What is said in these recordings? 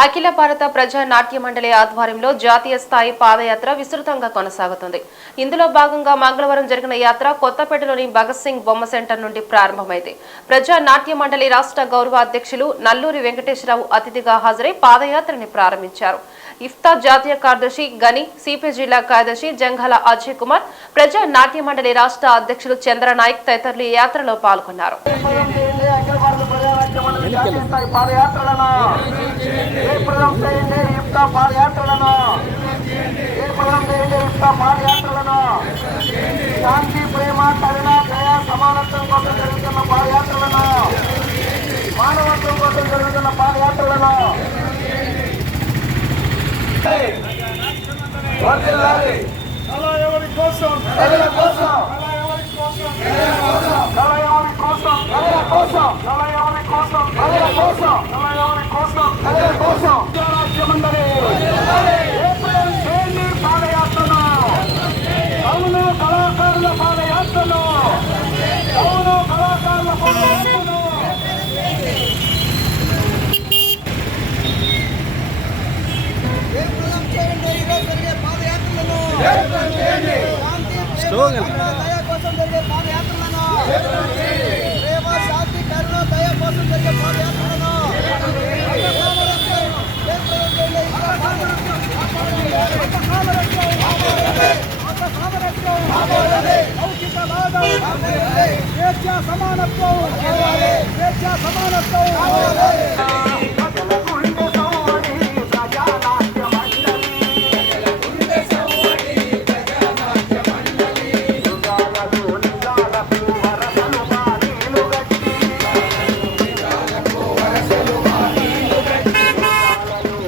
అఖిల భారత ప్రజా నాట్య మండలి ఆధ్వర్యంలో జాతీయ స్థాయి పాదయాత్ర విస్తృతంగా కొనసాగుతుంది. ఇందులో భాగంగా మంగళవారం జరిగిన యాత్ర కొత్తపేటలోని భగత్ సింగ్ బొమ్మ సెంటర్ నుండి ప్రారంభమైంది. ప్రజా నాట్య మండలి రాష్ట్ర గౌరవ అధ్యక్షులు నల్లూరి వెంకటేశ్వరరావు అతిథిగా హాజరై పాదయాత్రని ప్రారంభించారు. ఇఫ్తా జాతీయ కార్యదర్శి గని సిపి జిల్లా కార్యదర్శి జంఘాల అజయ్ కుమార్ ప్రజా నాట్య మండలి రాష్ట్ర అధ్యక్షులు చంద్రనాయక్ తదితరులు ఈ యాత్రలో పాల్గొన్నారు. అఖిల భారత పాదయాత్రలను జయప్రదం చేయండి యుక్త పాదయాత్రలను జయప్రదం చేయండి యుక్త పాదయాత్రలను శాంతి ప్రేమ కరుణ దయ సమానత్వం కోసం జరుగుతున్న పాదయాత్రలను మానవత్వం కోసం జరుగుతున్న పాదయాత్రలను ఎవరి కోసం ప్రజల కోసం కోసం కోసం కోసం ప్రజల కోసం ఎవరి కోసం ప్రజల ఏప్రిల్ చేయండి పాదయాత్రను అవును కళాకారుల పాదయాత్రను అవును కళాకారుల పాదయాత్రను కోసం జరిగే పాదయాత్రలను ప్రేమ శాంతి కరుణ దయ కోసం జరిగే పాదయాత్రలను సమానత్వం స్వేచ్ఛ సమానత్వం గుండె సోడి ప్రజానాట్య మండలి యుగాలలో నిజాలకు వరసలు మానేలు గట్టి యుగాలలో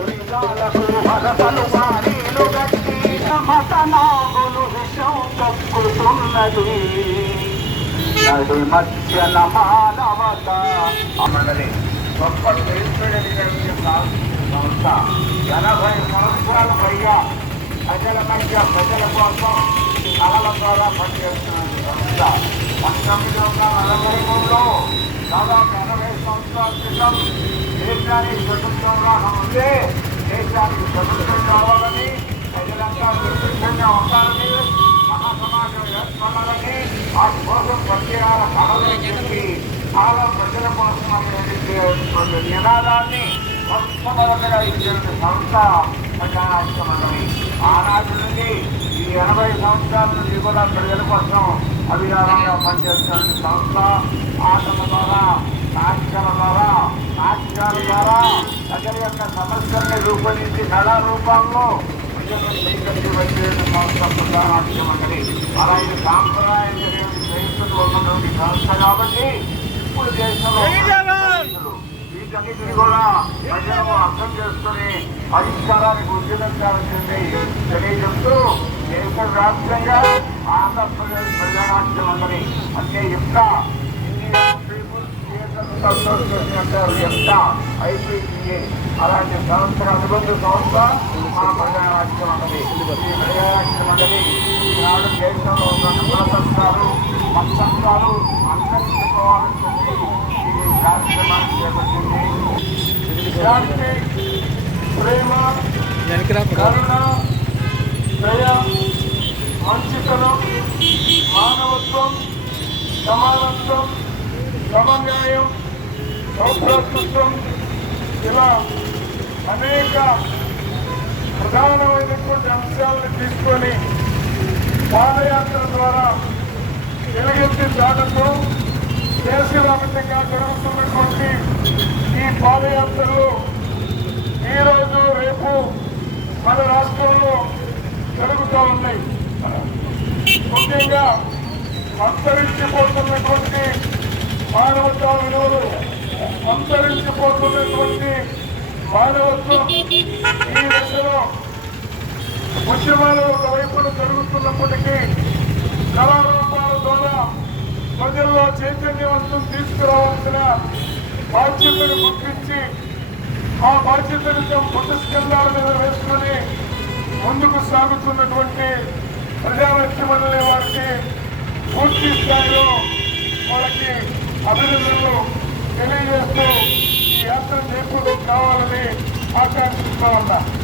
నిజాలకు వరసలు సమానత్వం మత నాగులు విషం కక్కుతున్నది గొప్ప చరిత్రని సంస్థ ఎనభై సంవత్సరాల పైగా ప్రజల మధ్య ప్రజల కోసం కళల ద్వారా పనిచేస్తున్న సంస్థ పంతొమ్మిది వందల నలభై మూడులో దాదాపు ఎనభై సంవత్సరాల క్రితం దేశానికి స్వతంత్రం రాకముందే దేశానికి స్వతంత్రం కావాలని ప్రజలంతా సుభిక్షంగా ఉండాలని మహాసమాజం ఏర్పడాలని వాటి కోసం ప్రత్యేకాల కళలు చాలా ప్రజల కోసం అనేటువంటి నినాదాన్ని మొట్టమొదటిగా ఇచ్చిన సంస్థ ప్రజానాట్య మండలి ఆనాటి నుండి ఈ ఎనభై సంవత్సరాల నుండి కూడా ప్రజల కోసం అభియానంగా పనిచేస్తున్న సంస్థ ఆటల ద్వారా నాట్యాల ద్వారా నాట్యాల ద్వారా ప్రజల యొక్క సమస్యల్ని రూపొందించి కళా రూపాల్లో ప్రజలను స్వీకరించి వచ్చే సంస్థ ప్రధాన అలాగే అలా ఇది సాంప్రదాయం చరిత్రలు ఉన్నటువంటి సంస్థ కాబట్టి ఇప్పుడు దేశంలో వీటన్నిటిని కూడా ప్రజలు అర్థం చేసుకుని పరిష్కారానికి ఉద్యమించాల్సింది తెలియజేస్తూ దేశ వ్యాప్తంగా ఆంధ్రప్రదేశ్ ప్రజానాట్య మండలి అంటే ఎంత ఐపీటీఏ అలాంటి సంస్థ అనుబంధ సంస్థ మా ప్రజారాజ్యం మండలి ఈ ప్రజానాట్య మండలి ఈనాడు దేశంలో ఉన్న సంఘాలు మత అంతరించుకోవాలని చెప్పి ఈ కార్యక్రమాన్ని చేపట్టింది ప్రేమ కరుణ దయ మంచితనం మానవత్వం సమానత్వం సమన్యాయం సౌభ్రాతృత్వం ఇలా అనేక ప్రధానమైనటువంటి అంశాలను తీసుకొని పాదయాత్ర ద్వారా వెలుగెత్తి చాటుతూ దేశవ్యాప్తంగా జరుగుతున్నటువంటి ఈ పాదయాత్రలు ఈరోజు రేపు మన రాష్ట్రంలో జరుగుతూ ఉన్నాయి ముఖ్యంగా అంతరించిపోతున్నటువంటి మానవతా విలువలు అంతరించిపోతున్నటువంటి మానవత్వం ఈ దశలో ఉద్యమాలు ఒకవైపున జరుగుతున్నప్పటికీ కళారూపాల ద్వారా ప్రజల్లో చైతన్యవంతం తీసుకురావాల్సిన బాధ్యతను గుర్తించి ఆ బాధ్యతను పురస్కంధాల మీద వేసుకొని ముందుకు సాగుతున్నటువంటి ప్రజారాజ్య మండలి వారికి పూర్తి స్థాయిలో వాళ్ళకి అభినందనలు తెలియజేస్తూ ఈ యాత్ర చేపూర్తి కావాలని ఆకాంక్షిస్తా ఉన్నా.